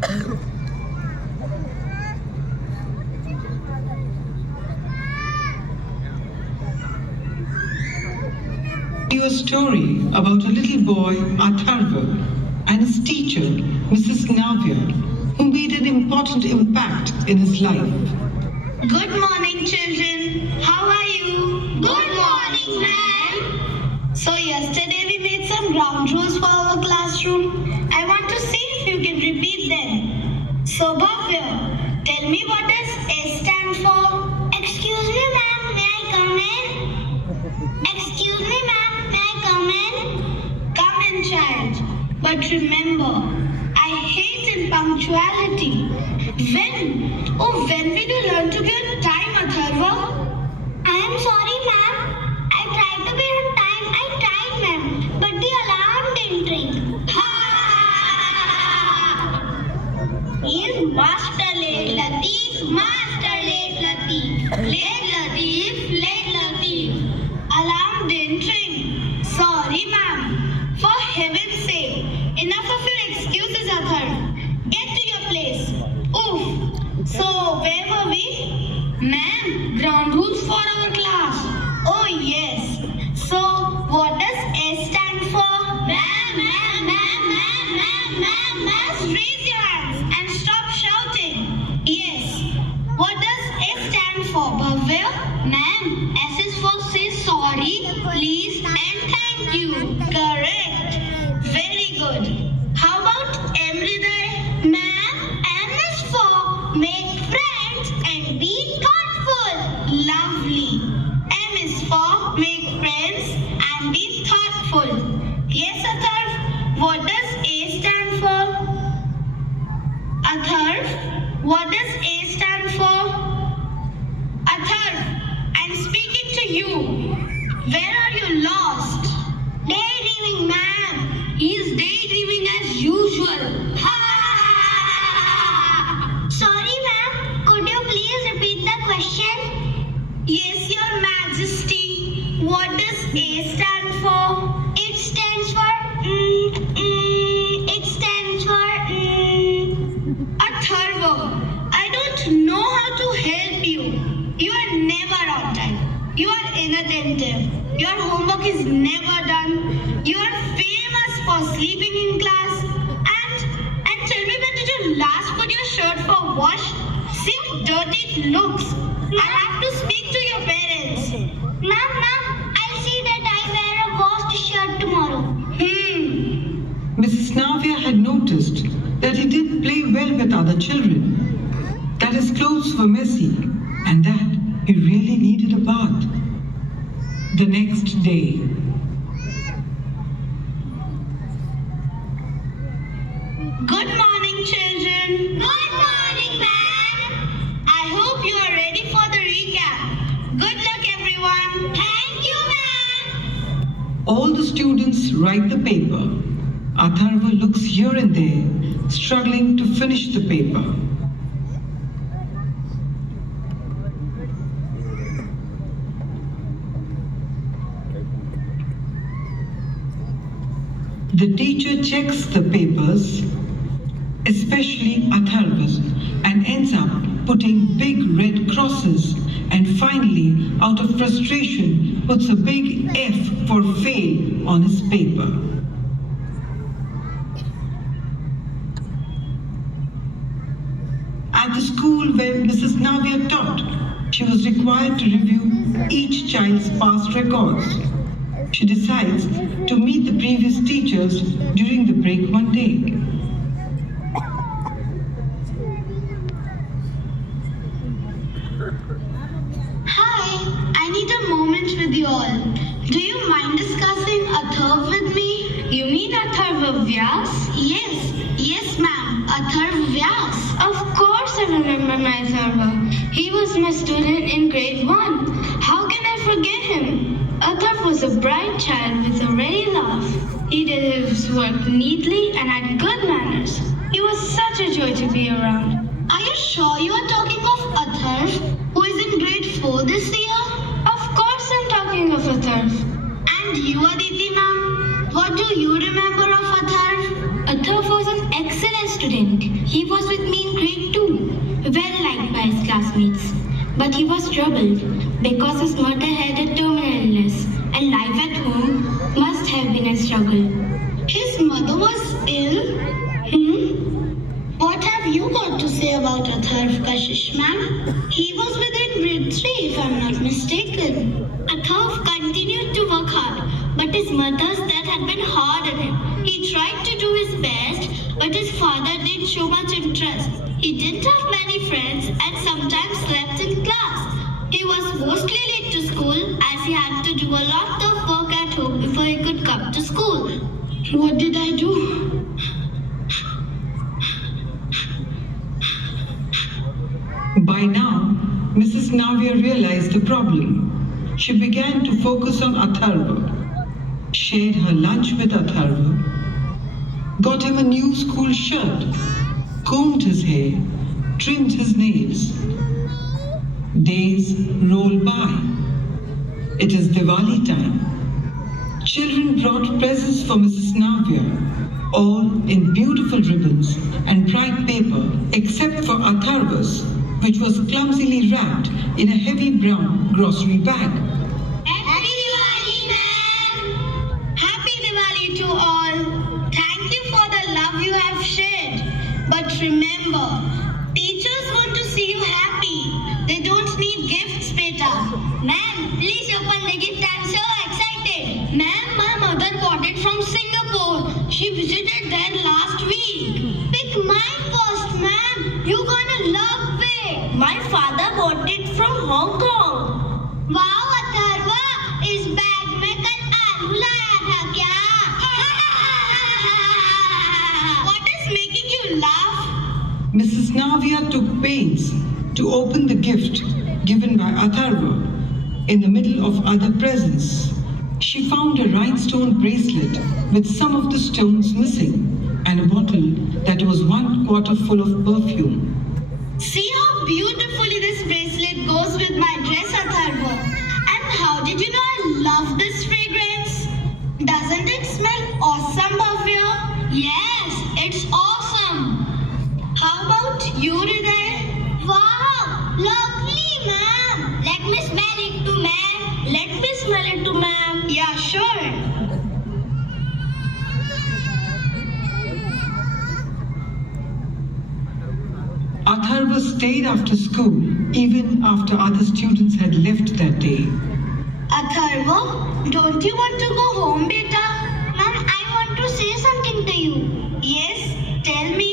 You a story about a little boy, Atharva, and his teacher, Mrs. Navya, who made an important impact in his life. Good morning, children. How are you? Good morning, ma'am. So yesterday we made some ground rules for our classroom. I want to see if you can repeat them. So Bhavya, tell me what does S stand for? Excuse me, ma'am. May I come in? Excuse me, ma'am. May I come in? Come in, child. But remember, I hate impunctuality. When will you learn to be on time, Atharva? I am sorry, ma'am. I tried to be on time. I tried, ma'am. But the alarm didn't ring. Ha! He is Master Late Lateef, Master Late Lateef. Late Lateef, Late Lateef. Alarm didn't ring. Sorry, ma'am. For heaven's sake, enough of your excuses, Atharva. Get to your place. Oof. So, where were we? Ma'am, ground rules for our class. Oh, yes. So, what does S stand for? Ma'am, ma'am, ma'am, ma'am, ma'am, ma'am, ma'am. Raise your hands and stop shouting. Yes. What does S stand for, Bhavya? Ma'am, S is for say sorry, please, and thank you. Correct. Very good. How about M, Hriday? Ma'am, M is for make friends and be thoughtful. Lovely. M is for make friends and be thoughtful. Yes, Atharv. What does A stand for? Atharv, what does A stand for? Atharv, I'm speaking to you. Where are you lost? Daydreaming, ma'am. He is daydreaming as usual. Ha! Sorry, ma'am. Could you please repeat the question? Yes, Your Majesty. What does A stand for? It stands for it stands for Atharva, I don't know how to help you. You are never on time. You are inattentive. Your homework is never done. You are famous for sleeping in class. And tell me, when did you last put your shirt for wash? See how dirty it looks. I'll have to speak to your parents. Ma'am, I'll see that I wear a washed shirt tomorrow. Mrs. Navya had noticed that he didn't play well with other children, that his clothes were messy, and that he really needed a bath. The next day, Good morning, children. Good morning, ma'am. I hope you are ready for the recap. Good luck, everyone. Thank you, ma'am. all the students write the paper. Atharva looks here and there, struggling to finish the paper. The teacher checks the papers, especially Atharva's, and ends up putting big red crosses, and finally, out of frustration, puts a big F for fail on his paper. At the school where Mrs. Navya taught, she was required to review each child's past records. She decides to meet the previous teachers during the break one day. Hi, I need a moment with you all. Do you mind discussing Atharv with me? You mean Atharv Vyas? Yes ma'am, Atharv Vyas. Of course I remember my Atharva. He was my student in grade 1. How can I forget him? Atharv was a bright child with a ready laugh. He did his work neatly and had good manners. He was such a joy to be around. Are you sure you are talking of Atharv, who is in grade 4 this year? Of course I'm talking of Atharv. And you, Aditi ma'am, what do you remember of Atharv? Atharv was an excellent student. He was with me in grade 2, well liked by his classmates. But he was troubled because his mother had a terminal illness and life at home must have been a struggle. His mother was ill? What have you got to say about Atharv, Kashish ma'am? He was within grade 3 if I'm not mistaken. Atharv continued to work hard, but his mother's death had been hard on him. He tried to do his best, but his father didn't show much interest. He didn't have many friends and sometimes slept in class. He was mostly late to school as he had to do a lot of work at home before he could come to school. What did I do? By now, Mrs. Navia realized the problem. She began to focus on Atharva, shared her lunch with Atharva, got him a new school shirt, combed his hair, trimmed his nails. Days roll by. It is Diwali time. Children brought presents for Mrs. Navia, all in beautiful ribbons and bright paper, except for Atharva's, which was clumsily wrapped in a heavy brown grocery bag. Happy Diwali, ma'am! Happy Diwali to all. Thank you for the love you have shared. But remember, teachers want to see you happy. They don't need gifts, beta. Ma'am, please open the gift. I'm so excited. Ma'am, my mother bought it from Singapore. She visited there last week. Pick mine first, ma'am. You're gonna love it. My father bought it from Hong Kong. Wow, Atharva, इस bag में कल आलू लाया था क्या? What is making you laugh? Mrs. Navia took pains to open the gift given by Atharva in the middle of other presents. She found a rhinestone bracelet with some of the stones missing and a bottle that was 1/4 full of perfume. See how beautifully this bracelet goes with my dress, Atharva. And how did you know I love this fragrance? Doesn't it smell awesome, Bhavya? Yes, it's awesome. How about you, Hriday? Wow, lovely, ma'am. Let me smell it too, ma'am. Let me smell it too, ma'am. Yeah, sure. Atharva stayed after school even after other students had left that day. Atharva, don't you want to go home, beta? Ma'am, I want to say something to you. Yes, tell me.